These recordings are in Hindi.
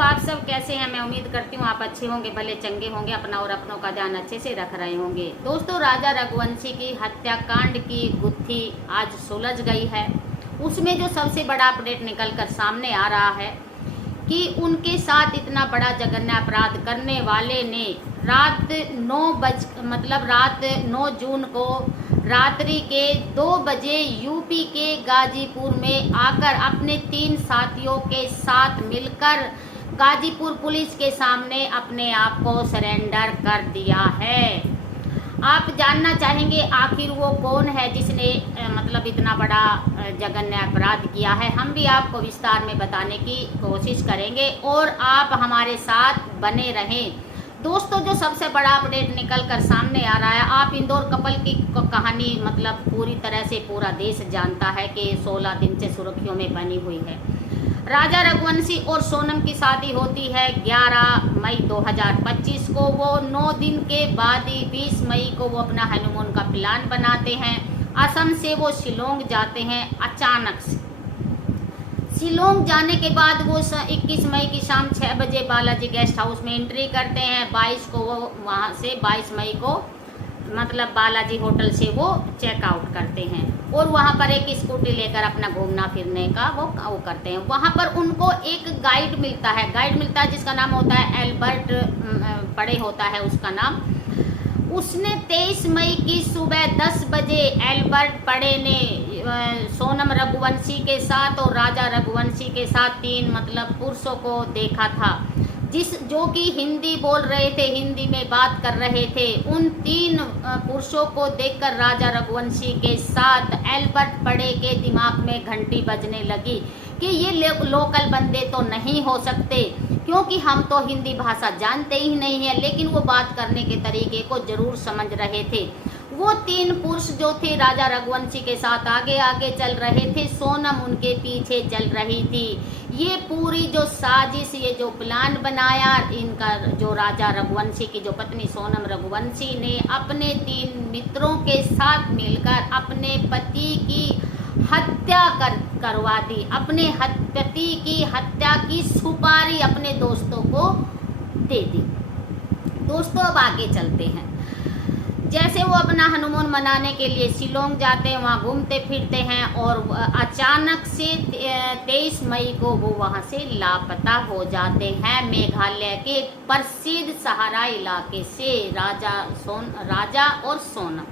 आप सब कैसे हैं? मैं उम्मीद करती हूँ आप अच्छे होंगे, भले चंगे होंगे, अपना और अपनों का ध्यान अच्छे से रख रहे होंगे। दोस्तों, राजा रघुवंशी की हत्याकांड की गुत्थी आज सुलझ गई है। उसमें जो सबसे बड़ा अपडेट निकल कर सामने आ रहा है कि उनके साथ इतना बड़ा जघन्य अपराध करने वाले ने रात 9 जून को रात्रि के 2 बजे यूपी के गाजीपुर में आकर अपने 3 साथियों के साथ मिलकर गाजीपुर पुलिस के सामने अपने आप को सरेंडर कर दिया है। आप जानना चाहेंगे आखिर वो कौन है जिसने मतलब इतना बड़ा जघन्य अपराध किया है। हम भी आपको विस्तार में बताने की कोशिश करेंगे और आप हमारे साथ बने रहें। दोस्तों, जो सबसे बड़ा अपडेट निकल कर सामने आ रहा है, आप इंदौर कपल की कहानी मतलब पूरी तरह से पूरा देश जानता है कि 16 दिन से सुर्खियों में बनी हुई है। राजा रघुवंशी और सोनम की शादी होती है 11 मई 2025 को। वो 9 दिन के बाद ही 20 मई को वो अपना हनीमून का प्लान बनाते हैं। असम से वो शिलोंग जाते हैं अचानक से। शिलोंग जाने के बाद वो 21 मई की शाम 6 बजे बालाजी गेस्ट हाउस में एंट्री करते हैं। 22 को वो वहाँ से 22 मई को मतलब बालाजी होटल से वो चेकआउट करते हैं और वहाँ पर एक स्कूटी लेकर अपना घूमना फिरने का वो करते हैं। वहाँ पर उनको एक गाइड मिलता है जिसका नाम होता है एल्बर्ट पड़े होता है उसका नाम। उसने 23 मई की सुबह 10 बजे एल्बर्ट पड़े ने सोनम रघुवंशी के साथ और राजा रघुवंशी के साथ 3 मतलब पुरुषों को देखा था जो कि हिंदी बोल रहे थे, हिंदी में बात कर रहे थे। उन 3 पुरुषों को देखकर राजा रघुवंशी के साथ एल्बर्ट पड़े के दिमाग में घंटी बजने लगी कि ये लोकल बंदे तो नहीं हो सकते, क्योंकि हम तो हिंदी भाषा जानते ही नहीं है, लेकिन वो बात करने के तरीके को जरूर समझ रहे थे। वो 3 पुरुष जो थे राजा रघुवंशी के साथ आगे आगे चल रहे थे, सोनम उनके पीछे चल रही थी। ये पूरी जो साजिश, ये जो प्लान बनाया इनका, जो राजा रघुवंशी की जो पत्नी सोनम रघुवंशी ने अपने 3 मित्रों के साथ मिलकर अपने पति की हत्या करवा दी। अपने पति की हत्या की सुपारी अपने दोस्तों को दे दी। दोस्तों, अब आगे चलते हैं। जैसे वो अपना हनीमून मनाने के लिए शिलोंग जाते हैं, वहाँ घूमते फिरते हैं और अचानक से 23 मई को वो वहाँ से लापता हो जाते हैं। मेघालय के प्रसिद्ध सहारा इलाके से राजा और सोनम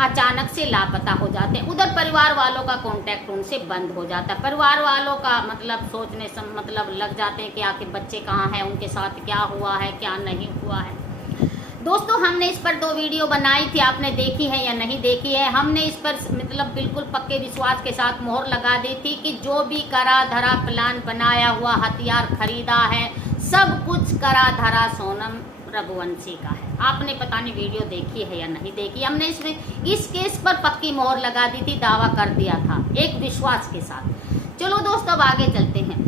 अचानक से लापता हो जाते हैं। उधर परिवार वालों का कांटेक्ट उनसे बंद हो जाता है। परिवार वालों का मतलब सोचने मतलब लग जाते हैं कि आखिर बच्चे कहाँ हैं, उनके साथ क्या हुआ है, क्या नहीं हुआ है। दोस्तों, हमने इस पर 2 वीडियो बनाई थी, आपने देखी है या नहीं देखी है। हमने इस पर मतलब बिल्कुल पक्के विश्वास के साथ मोहर लगा दी थी कि जो भी करा धरा प्लान बनाया हुआ, हथियार खरीदा है, सब कुछ करा धरा सोनम रघुवंशी का है। आपने पता नहीं वीडियो देखी है या नहीं देखी। हमने इस केस पर पक्की मोहर लगा दी थी, दावा कर दिया था एक विश्वास के साथ। चलो दोस्तों, अब आगे चलते हैं।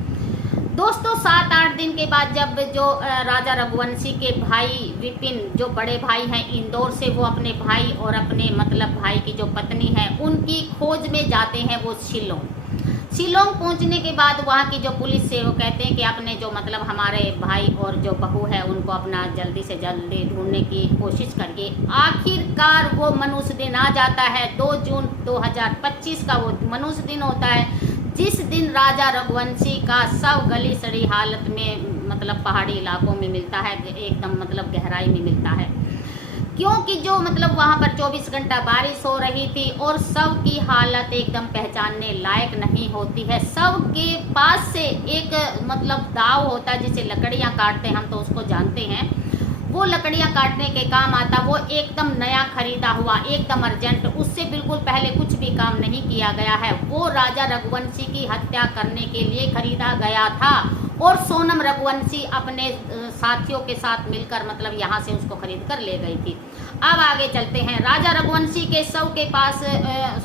दोस्तों, 7-8 दिन के बाद जब जो राजा रघुवंशी के भाई विपिन, जो बड़े भाई हैं इंदौर से, वो अपने भाई और अपने मतलब भाई की जो पत्नी है उनकी खोज में जाते हैं वो शिलोंग पहुंचने के बाद वहाँ की जो पुलिस से वो कहते हैं कि अपने जो मतलब हमारे भाई और जो बहू है उनको अपना जल्दी से जल्दी ढूंढने की कोशिश करके आखिरकार वो मनुष्य दिन आ जाता है। 2 जून 2025 का वो मनुष्य दिन होता है, जिस दिन राजा रघुवंशी का शव गली सड़ी हालत में मतलब पहाड़ी इलाकों में मिलता है, एकदम मतलब गहराई में मिलता है। क्योंकि जो मतलब वहाँ पर 24 घंटा बारिश हो रही थी और शव की हालत एकदम पहचानने लायक नहीं होती है। शव के पास से एक मतलब दाव होता है जिसे लकड़ियाँ काटते हैं, हम तो उसको जानते हैं, वो लकड़ियाँ काटने के काम आता। वो एकदम नया खरीदा हुआ, एकदम अर्जेंट, उससे बिल्कुल पहले कुछ भी काम नहीं किया गया है। वो राजा रघुवंशी की हत्या करने के लिए खरीदा गया था और सोनम रघुवंशी अपने साथियों के साथ मिलकर मतलब यहाँ से उसको खरीद कर ले गई थी। अब आगे चलते हैं। राजा रघुवंशी के शव के पास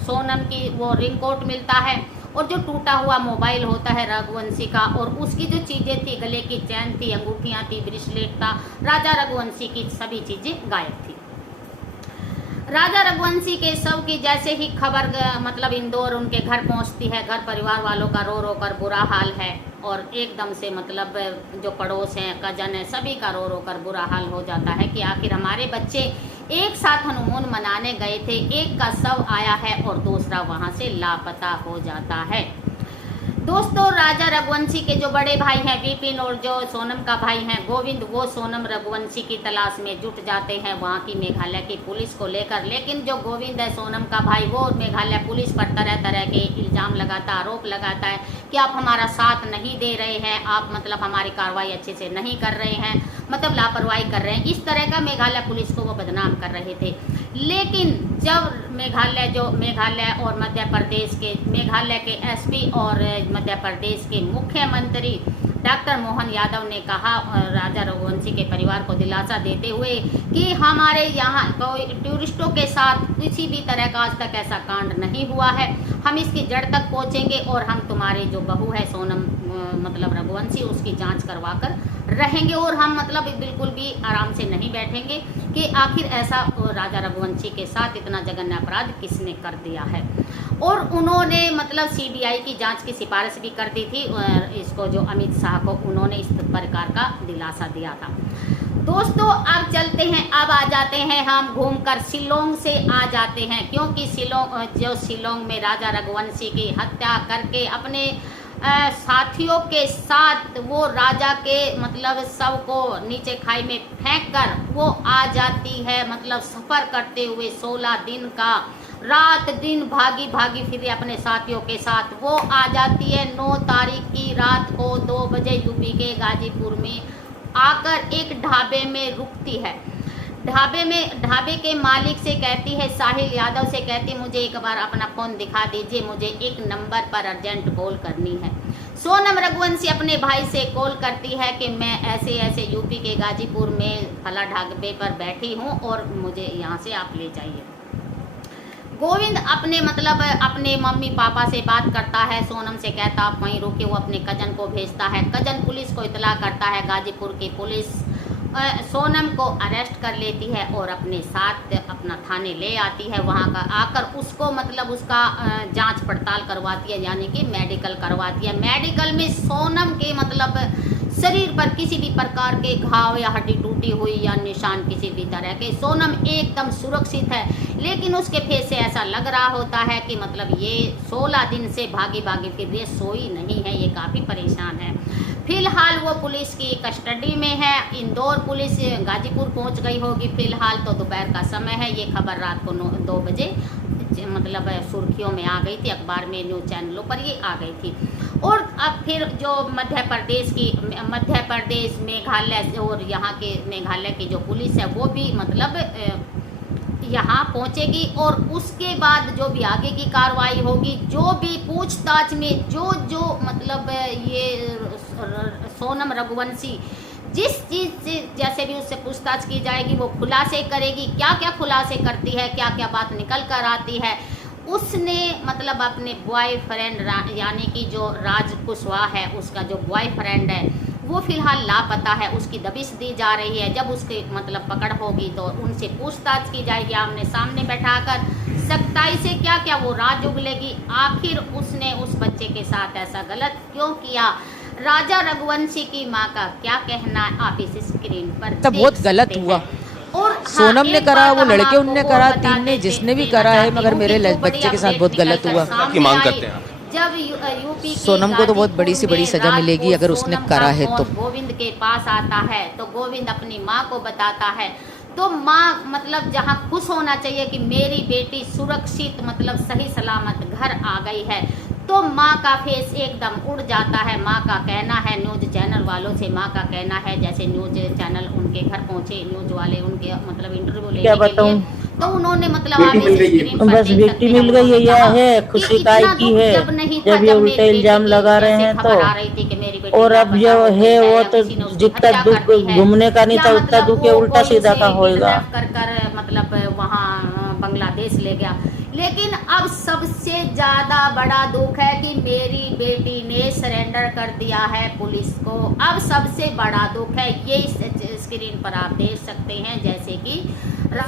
सोनम की वो रिंग कोट मिलता है और जो टूटा हुआ मोबाइल होता है रघुवंशी का, और उसकी जो चीज़ें थी, गले की चैन थी, अंगूठियाँ थी, ब्रेसलेट था, राजा रघुवंशी की सभी चीज़ें गायब थी। राजा रघुवंशी के शव की जैसे ही खबर मतलब इंदौर उनके घर पहुंचती है, घर परिवार वालों का रो रो कर बुरा हाल है। और एकदम से मतलब जो पड़ोस हैं, कजन है, सभी का रो रो कर बुरा हाल हो जाता है कि आखिर हमारे बच्चे एक साथ हनुमान मनाने गए थे, एक का शव आया है और दूसरा वहां से लापता हो जाता है। दोस्तों, राजा रघुवंशी के जो बड़े भाई हैं विपिन और जो सोनम का भाई हैं गोविंद, वो सोनम रघुवंशी की तलाश में जुट जाते हैं वहाँ की मेघालय की पुलिस को लेकर। लेकिन जो गोविंद है सोनम का भाई, वो मेघालय पुलिस पर तरह तरह के इल्ज़ाम लगाता, आरोप लगाता है कि आप हमारा साथ नहीं दे रहे हैं, आप मतलब हमारी कार्रवाई अच्छे से नहीं कर रहे हैं, मतलब लापरवाही कर रहे हैं। इस तरह का मेघालय पुलिस को वो बदनाम कर रहे थे। लेकिन जब मेघालय और मध्य प्रदेश के मेघालय के एसपी और मध्य प्रदेश के मुख्यमंत्री डॉक्टर मोहन यादव ने कहा राजा रघुवंशी के परिवार को दिलासा देते हुए कि हमारे यहाँ कोई टूरिस्टों के साथ किसी भी तरह का आज तक ऐसा कांड नहीं हुआ है, हम इसकी जड़ तक पहुँचेंगे और हम तुम्हारी जो बहू है सोनम मतलब रघुवंशी, उसकी जांच करवा कर रहेंगे और हम मतलब बिल्कुल भी आराम से नहीं बैठेंगे कि आखिर ऐसा राजा रघुवंशी के साथ इतना जघन्य अपराध किसने कर दिया है। और उन्होंने मतलब सीबीआई की जांच की सिफारिश भी कर दी थी इसको, जो अमित शाह को उन्होंने इस प्रकार का दिलासा दिया था। दोस्तों, अब चलते हैं, अब आ जाते हैं हम घूमकर शिलोंग से आ जाते हैं, क्योंकि शिलोंग में राजा रघुवंशी की हत्या करके अपने साथियों के साथ वो राजा के मतलब शव को नीचे खाई में फेंक कर वो आ जाती है, मतलब सफ़र करते हुए 16 दिन का रात दिन भागी भागी फिर अपने साथियों के साथ वो आ जाती है। 9 तारीख की रात को 2 बजे यूपी के गाजीपुर में आकर एक ढाबे में रुकती है। ढाबे के मालिक से कहती है, साहिल यादव से कहती, मुझे एक बार अपना फ़ोन दिखा दीजिए, मुझे एक नंबर पर अर्जेंट कॉल करनी है। सोनम रघुवंशी अपने भाई से कॉल करती है कि मैं ऐसे ऐसे यूपी के गाजीपुर में फला ढाबे पर बैठी हूँ और मुझे यहाँ से आप ले जाइए। गोविंद अपने मम्मी पापा से बात करता है, सोनम से कहता आप वहीं रुके, वो अपने कजन को भेजता है। कजन पुलिस को इतला करता है, गाजीपुर की पुलिस सोनम को अरेस्ट कर लेती है और अपने साथ अपना थाने ले आती है। वहाँ का आकर उसको मतलब उसका जांच पड़ताल करवाती है, यानी कि मेडिकल करवाती है। मेडिकल में सोनम के मतलब शरीर पर किसी भी प्रकार के घाव या हड्डी टूटी हुई या निशान किसी भी तरह के, सोनम एकदम सुरक्षित है। लेकिन उसके फेस से ऐसा लग रहा होता है कि मतलब ये 16 दिन से भागी भागी फिर ये सोई नहीं है, ये काफ़ी परेशान है। फिलहाल वो पुलिस की कस्टडी में है। इंदौर पुलिस गाजीपुर पहुंच गई होगी फिलहाल, तो दोपहर का समय है। ये खबर रात को 2 बजे मतलब सुर्खियों में आ गई थी, अखबार में, न्यूज़ चैनलों पर ये आ गई थी। और अब फिर जो मध्य प्रदेश मेघालय और यहाँ के मेघालय की जो पुलिस है वो भी मतलब यहाँ पहुँचेगी और उसके बाद जो भी आगे की कार्रवाई होगी, जो भी पूछताछ में जो मतलब ये सोनम रघुवंशी जिस चीज़ से जैसे भी उससे पूछताछ की जाएगी वो खुलासे करेगी। क्या क्या खुलासे करती है, क्या क्या बात निकल कर आती है। उसने मतलब अपने बॉयफ्रेंड यानी कि जो राज कुशवाहा है, उसका जो बॉयफ्रेंड है वो फिलहाल लापता है, उसकी दबिश दी जा रही है। जब उसकी मतलब पकड़ होगी तो उनसे पूछताछ की जाएगी, आमने सामने बैठाकर सख्ताई से क्या क्या वो राज उगलेगी। आखिर उसने उस बच्चे के साथ ऐसा गलत क्यों किया, राजा रघुवंशी की माँ का क्या कहना है, आप इस स्क्रीन पर तब बहुत गलत हुआ। और सोनम ने करा, वो लड़के उनने करा, 3 ने जिसने भी करा है, मगर मेरे बच्चे के साथ बहुत गलत हुआ। की मांग करते हैं जब यूपी सोनम को तो बहुत बड़ी से बड़ी सजा मिलेगी अगर उसने करा है तो। गोविंद के पास आता है तो गोविंद अपनी माँ को बताता है, तो माँ मतलब जहाँ खुश होना चाहिए कि मेरी बेटी सुरक्षित मतलब सही सलामत घर आ गई है, तो माँ का फेस एकदम उड़ जाता है। माँ का कहना है, न्यूज़ चैनल वालों से माँ का कहना है, जैसे न्यूज़ चैनल उनके घर पहुँचे, न्यूज़ वाले उनके मतलब इंटरव्यू लेने के लिए, तो उन्होंने मतलब बस विक्टिम मिल गई है, यह है खुशी का की है। जब ये उल्टे इल्जाम लगा रहे हैं तो, और अब जो है वो तो जितना दुख घूमने का नहीं था उतना दुख उल्टा सीधा का होगा। कर मतलब वहाँ बांग्लादेश ले गया। लेकिन अब सबसे ज़्यादा बड़ा दुख है कि मेरी बेटी ने सरेंडर कर दिया है पुलिस को। अब सबसे बड़ा दुख है ये स्क्रीन पर आप देख सकते हैं, जैसे कि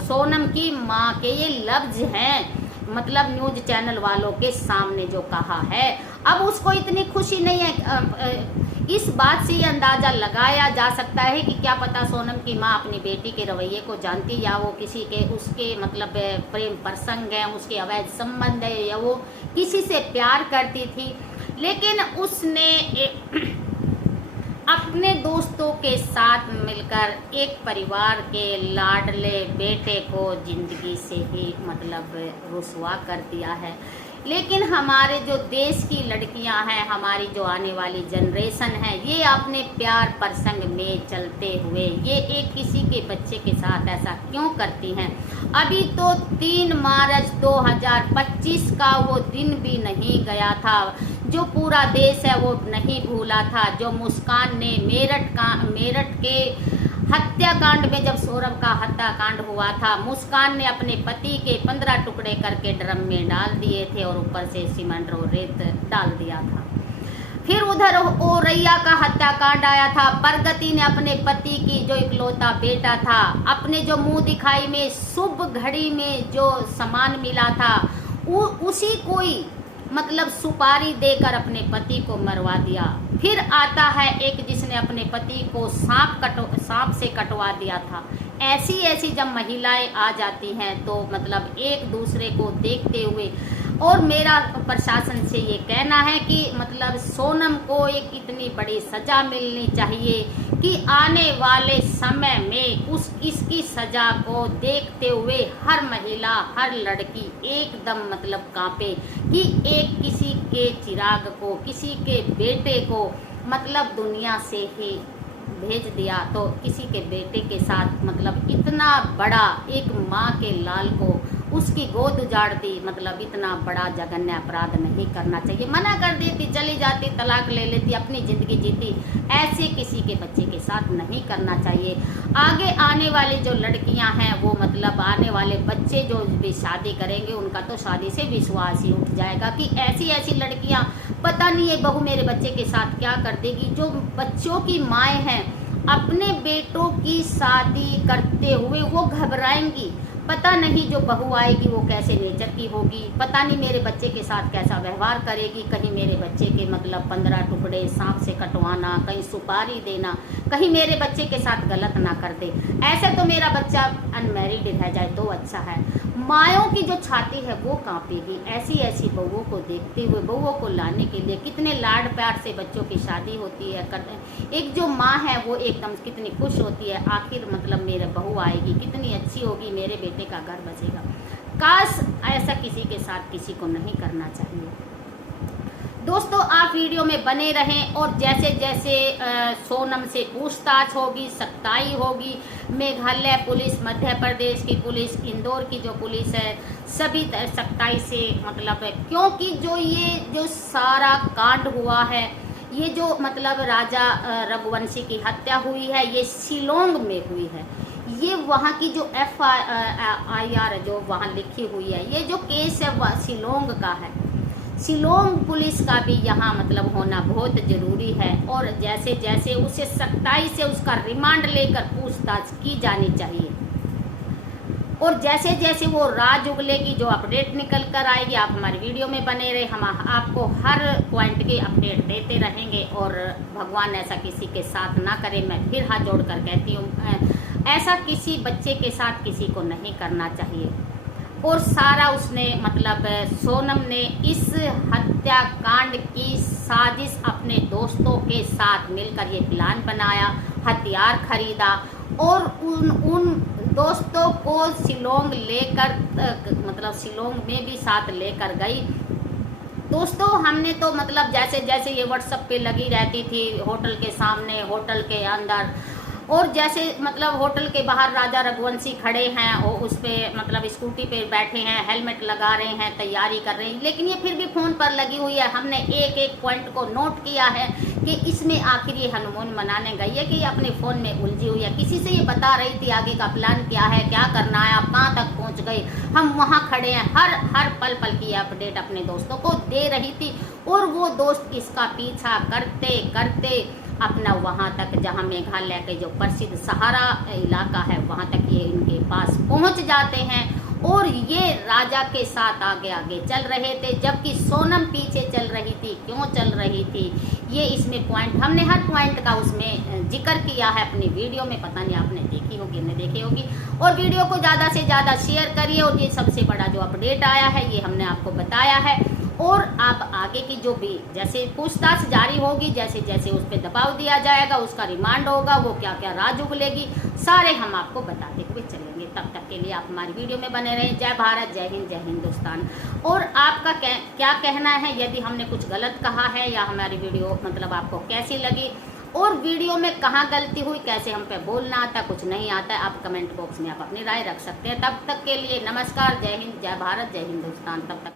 सोनम की माँ के ये लफ्ज हैं, मतलब न्यूज चैनल वालों के सामने जो कहा है। अब उसको इतनी खुशी नहीं है। इस बात से ये अंदाज़ा लगाया जा सकता है कि क्या पता सोनम की माँ अपनी बेटी के रवैये को जानती, या वो किसी के उसके मतलब प्रेम प्रसंग है, उसके अवैध संबंध है, या वो किसी से प्यार करती थी। लेकिन उसने अपने दोस्तों के साथ मिलकर एक परिवार के लाडले बेटे को ज़िंदगी से ही मतलब रुसवा कर दिया है। लेकिन हमारे जो देश की लड़कियां हैं, हमारी जो आने वाली जनरेशन है, ये अपने प्यार प्रसंग में चलते हुए ये एक किसी के बच्चे के साथ ऐसा क्यों करती हैं। अभी तो 3 मार्च 2025 का वो दिन भी नहीं गया था जो पूरा देश है वो नहीं भूला था, जो मुस्कान ने मेरठ के हत्याकांड में, जब सौरभ का हत्याकांड हुआ था, मुस्कान ने अपने पति के 15 टुकड़े करके ड्रम में डाल दिए थे और ऊपर से सीमेंट और रेत डाल दिया था। फिर उधर औरैया का हत्याकांड आया था। प्रगति ने अपने पति की जो इकलौता बेटा था, अपने जो मुंह दिखाई में शुभ घड़ी में जो सामान मिला था, उसी कोई मतलब सुपारी देकर अपने पति को मरवा दिया। फिर आता है एक जिसने अपने पति को सांप से कटवा दिया था। ऐसी जब महिलाएं आ जाती हैं तो मतलब एक दूसरे को देखते हुए, और मेरा प्रशासन से ये कहना है कि मतलब सोनम को एक इतनी बड़ी सज़ा मिलनी चाहिए कि आने वाले समय में इसकी सज़ा को देखते हुए हर महिला, हर लड़की एकदम मतलब कांपे कि एक किसी के चिराग को, किसी के बेटे को मतलब दुनिया से ही भेज दिया तो किसी के बेटे के साथ मतलब इतना बड़ा एक माँ के लाल को उसकी गोद उजाड़ दी, मतलब इतना बड़ा जघन्य अपराध नहीं करना चाहिए। मना कर देती, चली जाती, तलाक ले लेती, अपनी ज़िंदगी जीती। ऐसे किसी के बच्चे के साथ नहीं करना चाहिए। आगे आने वाली जो लड़कियां हैं वो मतलब आने वाले बच्चे जो भी शादी करेंगे उनका तो शादी से विश्वास ही उठ जाएगा कि ऐसी लड़कियां, पता नहीं ये बहू मेरे बच्चे के साथ क्या कर देगी। जो बच्चों की माएँ हैं अपने बेटों की शादी करते हुए वो घबराएंगी, पता नहीं जो बहू आएगी वो कैसे नेचर की होगी, पता नहीं मेरे बच्चे के साथ कैसा व्यवहार करेगी, कहीं मेरे बच्चे के मतलब 15 टुकड़े सांप से कटवाना, कहीं सुपारी देना, कहीं मेरे बच्चे के साथ गलत ना कर दे। ऐसे तो मेरा बच्चा अनमैरिड रह जाए तो अच्छा है। मायों की जो छाती है वो कांपेगी ऐसी बहुओं को देखते हुए। बहुओं को लाने के लिए कितने लाड प्यार से बच्चों की शादी होती है, एक जो माँ है वो एकदम कितनी खुश होती है, आखिर मतलब मेरे बहू आएगी, कितनी अच्छी होगी, मेरे बेटे का घर बचेगा। काश ऐसा किसी के साथ किसी को नहीं करना चाहिए। दोस्तों आप वीडियो में बने रहें और जैसे जैसे सोनम से पूछताछ होगी, सख्ताई होगी, मेघालय पुलिस, मध्य प्रदेश की पुलिस, इंदौर की जो पुलिस है, सभी सख्ताई से मतलब क्योंकि जो सारा कांड हुआ है, ये जो मतलब राजा रघुवंशी की हत्या हुई है ये शिलोंग में हुई है। ये वहाँ की जो FIR जो वहाँ लिखी हुई है, ये जो केस है वह शिलोंग का है। शिलोंग पुलिस का भी यहाँ मतलब होना बहुत ज़रूरी है और जैसे जैसे उसे सख्ताई से उसका रिमांड लेकर पूछताछ की जानी चाहिए। और जैसे जैसे वो राज उगलेगी, जो अपडेट निकल कर आएगी, आप हमारी वीडियो में बने रहे, हम आपको हर पॉइंट के अपडेट देते रहेंगे। और भगवान ऐसा किसी के साथ ना करे, मैं फिर हाथ जोड़कर कहती हूँ ऐसा किसी बच्चे के साथ किसी को नहीं करना चाहिए। और सारा उसने मतलब सोनम ने इस हत्याकांड की साजिश अपने दोस्तों के साथ मिलकर ये प्लान बनाया, हथियार खरीदा और उन दोस्तों को शिलोंग लेकर मतलब शिलोंग में भी साथ लेकर गई। दोस्तों हमने तो मतलब जैसे जैसे ये व्हाट्सएप पे लगी रहती थी, होटल के सामने, होटल के अंदर, और जैसे मतलब होटल के बाहर राजा रघुवंशी खड़े हैं और उस पर मतलब स्कूटी पे बैठे हैं, हेलमेट लगा रहे हैं, तैयारी कर रहे हैं, लेकिन ये फिर भी फ़ोन पर लगी हुई है। हमने एक एक पॉइंट को नोट किया है कि इसमें आखिर ये हनीमून मनाने गई है कि ये अपने फ़ोन में उलझी हुई है। किसी से ये बता रही थी आगे का प्लान क्या है, क्या करना है, आप कहाँ तक पहुँच गए, हम वहाँ खड़े हैं। हर पल की अपडेट अपने दोस्तों को दे रही थी और वो दोस्त इसका पीछा करते करते अपना वहाँ तक, जहाँ मेघालय के जो प्रसिद्ध सहारा इलाका है वहाँ तक ये इनके पास पहुँच जाते हैं। और ये राजा के साथ आगे आगे चल रहे थे, जबकि सोनम पीछे चल रही थी। क्यों चल रही थी, ये इसमें पॉइंट, हमने हर पॉइंट का उसमें जिक्र किया है अपनी वीडियो में, पता नहीं आपने देखी होगी नहीं देखी होगी। और वीडियो को ज़्यादा से ज़्यादा शेयर करिए। और ये सबसे बड़ा जो अपडेट आया है ये हमने आपको बताया है। और अब आगे की जो भी जैसे पूछताछ जारी होगी, जैसे जैसे उस पर दबाव दिया जाएगा, उसका रिमांड होगा, वो क्या क्या राज उगलेगी, सारे हम आपको बताते हुए चलेंगे। तब तक के लिए आप हमारी वीडियो में बने रहें। जय भारत, जय हिंद, जय हिंदुस्तान। और आपका क्या कहना है, यदि हमने कुछ गलत कहा है या हमारी वीडियो मतलब आपको कैसी लगी, और वीडियो में कहाँ गलती हुई, कैसे हम पे बोलना आता, कुछ नहीं आता है, आप कमेंट बॉक्स में आप अपनी राय रख सकते हैं। तब तक के लिए नमस्कार, जय हिंद, जय भारत, जय हिंदुस्तान। तब तक